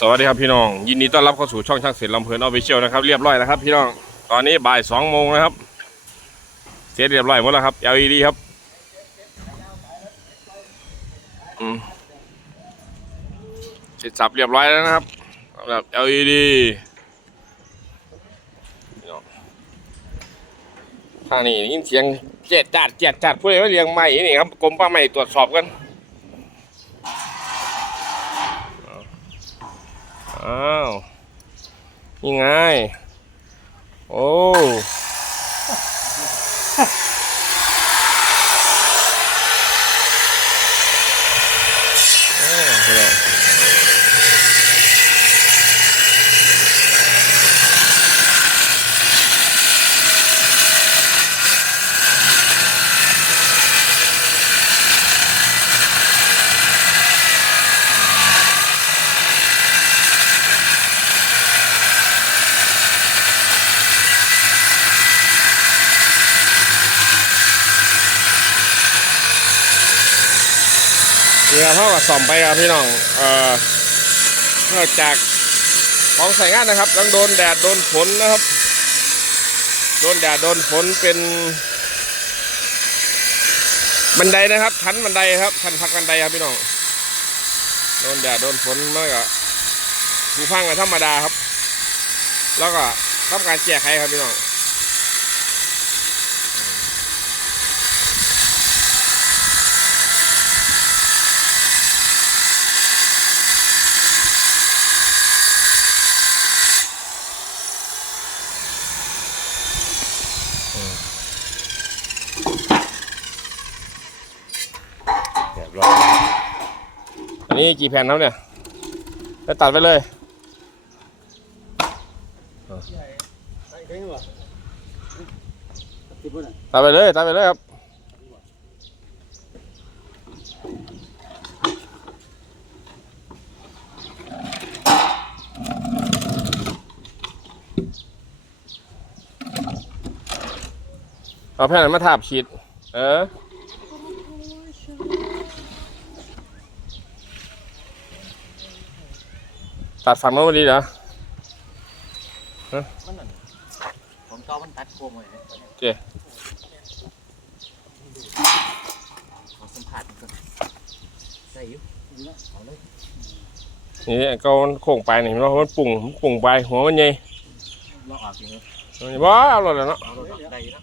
สวัสดีครับพี่น้อง ยินดีต้อนรับเข้าสู่ช่องช่างเสร็จลำเพลินออฟฟิเชียลนะครับเรียบร้อยแล้วครับพี่น้องตอนนี้บ่ายสองโมงนะครับ เสร็จเรียบร้อยหมดแล้วครับ LED ครับเสร็จสับเรียบร้อยแล้วนะครับสำหรับ LED พี่น้องทางนี้ยินเสียงเจ็ดจัดเจ็ดจัดผู้ใดว่าเรียงใหม่นี่ครับกรมป้าใหม่ตรวจสอบกัน อ้าว ยังไง โอ้ นี่ครับเท่ากับส่อมไปครับพี่น้องเอ่อนอกจากของใส่งานนะครับต้องโดนแดดโดนฝนนะครับ โดนแดดโดนฝนเป็นบันไดนะครับชั้นบันไดครับชั้นพักบันไดครับพี่น้องโดนแดดโดนฝนมากอะผูพังกันธรรมดาครับ แล้วก็ทำการแจก้ไขครับพี่น้อง เรียบร้อยอั นี้กี่แผ่นครับเนี่ยจะตัดไปเลยตัดไปเลยตัดไปเลยครับเอาแผ่นนั้นมาทาบชีดเออ ตัดฝั่งโน้นมาดีเหรอมันนั่นผมก็มันตัดโค้งไว้เนี่ยเจขอสัมผัสมันก่อนใส่อยู่เอาเลยนี่ก็มันโค้งไปนี่เพราะมันปุ่งมันปุ่งไปหัวมันใหญ่ลองออกจริงเลยนี่บ่เอาหลดแล้วเนาะเอารถออกได้อยู่นะ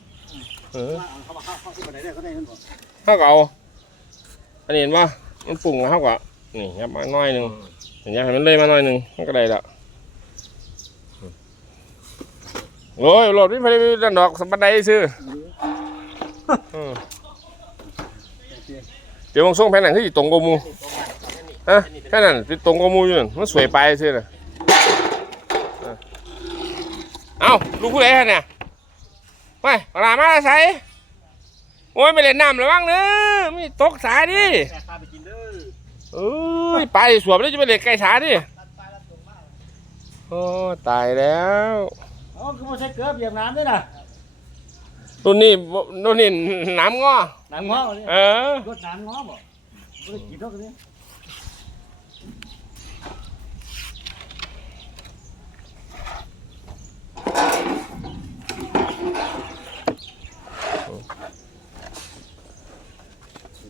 เออเขามาเข้าเข้าที่บันไดได้ก็ได้นั่นบ่เท่ากับเอาอันนี้เห็นป่ะมันปุ่งเท่ากับนี่ครับมาหน่อยหนึ่ง เห็นยังให้มันเลยมาหน่อยหนึ่งมันก็ได้ละโอ้ยโหลดนี่พอดีดันดอกสบันไดซื้อเดี๋ยวมองส่งแผ่นหนังที่ตรงกมูฮะแผ่นนั้นเป็นตรงกมูอยู่นั่นมันสวยไปซื้อน่ะเออเอ้าลูกผู้ใดฮะเนี่ยไปปลามาใส่โอ้ยไม่เล่นน้ำเลยบ้างเนอมีตกสายดิ เด้อเอ้ยไปสวมแล้วจะไปเล่นไก่สาดิโอ้ตายแล้วอ๋อคือมาใช้เกลือเหยียบน้ำด้วยนะตัวนี้บ่ตัวนี้น้ำงอน้ำง้อเนี่ยเออรถน้ำง้อบ่ไม่ได้กินเท่ากันนี้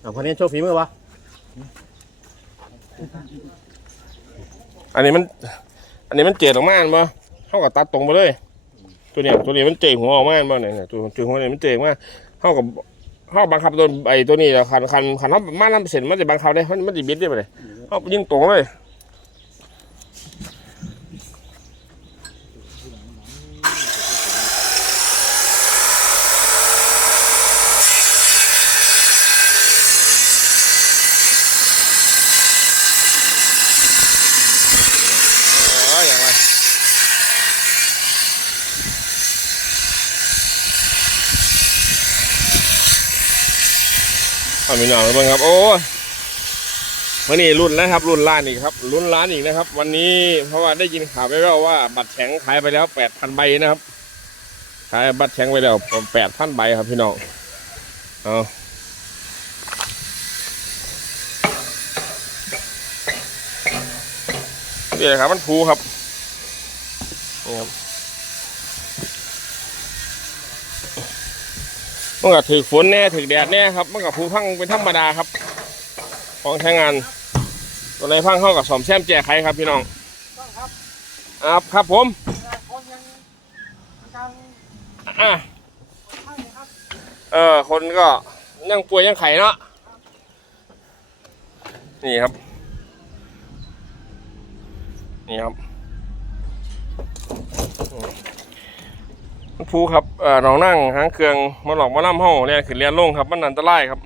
เอาคนนี้โชว์ฝีมือวะ อันนี้มัน อันนี้มันเจดออกมาอันบ่เท่ากับตัดตรงไปเลย ตัวเนี้ยตัวนี้มันเจหัวออกมาอันบ่เนี่ยเนี่ยตัวตัวหัวเนี่ยมันเจมาเท่ากับเท่าบังคับตัวไอ้ตัวนี้ล้วคันคันคันเขามาน้ำเสร็จมันจะบังคับได้มันมันจะบิดได้ไปเลยเขายิงตรงเลย โอ้ยอย่างไร เอามีหนอยมาเบิ่งครับ โอ้วันนี้รุ่นแล้วครับ รุ่นล้านอีกครับรุ่นล้านอีกนะครับ วันนี้เพราะว่าได้ยินข่าวไปแล้วว่า บัตรแข็งขายไปแล้วแปดพันใบนะครับ ขายบัตรแข็งไปแล้วแปดพันใบครับพี่น้องเอาเนี่แหละครับมันผูครับนี่ครับ มันก็ถือฝนแน่ถือแดดแน่ครับมันก็ผูพังเป็นธรรมดาครับ ของใช้งานตัวไหนพังเข้ากับสอมแซมแจกไขครับพี่น้องครับครับผมอะเออคนก็ยังป่วยยังไข่เนาะนี่ครับ นี่ครับ ผู้ครับเอ่อน้องนั่งหางเครื่องมาหลอกมาล่ำห้องเรียขึ้นเรียนลงครับ มันอันตรายครับ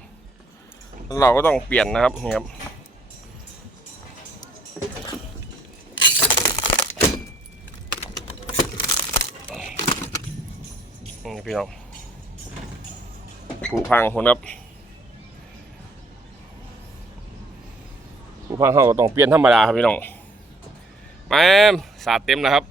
เราก็ต้องเปลี่ยนนะครับนี่ครับนี่พี่น้องผู้พังคนครับผู้พังเขาก็ต้องเปลี่ยนธรรมดาครับพี่น้องม่มสาดเต็มแล้วครับ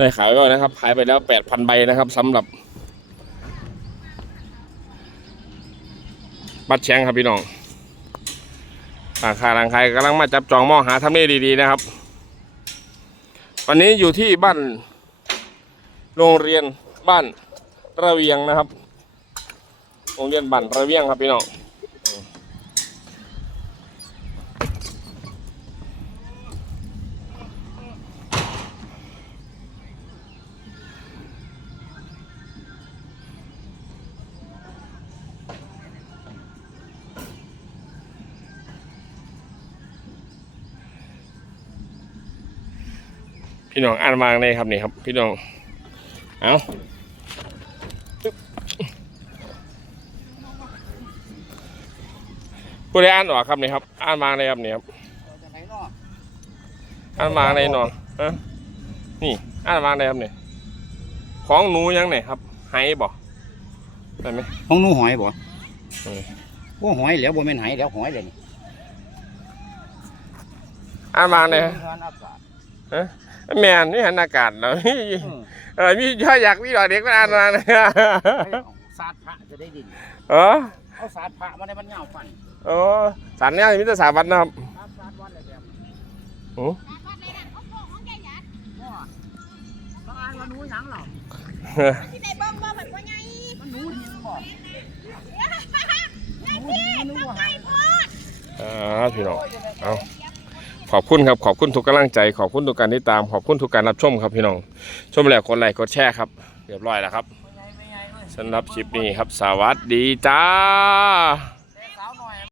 ได้ขายไว้ก่อนะครับขายไปแล้วแปดพันใบนะครับสำหรับบัตรแชงครับพี่น้องรางคารังใครกำลังมาจับจองมองหาทำเลดีๆนะครับ วันนี้อยู่ที่บ้านโรงเรียนบ้านระเวียงนะครับ โรงเรียนบ้านระเวียงครับพี่น้อง พี่น้องอ่านวางเลยครับนี่ครับ พี่น้องเอาปึ๊บผู้ใดอ่านออกครับนี่ครับ อ่านวางเลยครับนี่ครับจะไหนเนาะอ่านวางเลยหนอฮะนี่อ่านวางเลยครับนี่ของหนูยังไหนครับไห้บ่ได้ไหมห้องหนูหอยบ่เออโอ้หอยแล้วบ่แม่นหอยแล้วหอยเลยนี่อ่านวางเลยงานอากาศ แมนนี่หันอากาศแล้วเออมีถ้าอยากมีดอกเด็กก็อ่านวางเลยสาดพระจะได้ดินเออเอาสาดพระมาได้มันเหงาฟันเออสารเนี่ยมิตรสาวัตนะครับสาดสาดวันอะไรแบบโอ้บางอันว่าหนูหยังหรอที่ไหนเบิ่มเบิ่มเหมือนว่าไงมันหนูหินบ่ไงพี่ต้องไงพูดอ่าพี่น้องเอา ขอบคุณครับขอบคุณทุกกำลังใจขอบคุณทุกการติดตามขอบคุณทุกการรับชมครับพี่น้องชมแล้วกดไลค์กดแชร์ครับเรียบร้อยแล้วครับสำหรับคลิปนี้ครับสวัสดีจ้า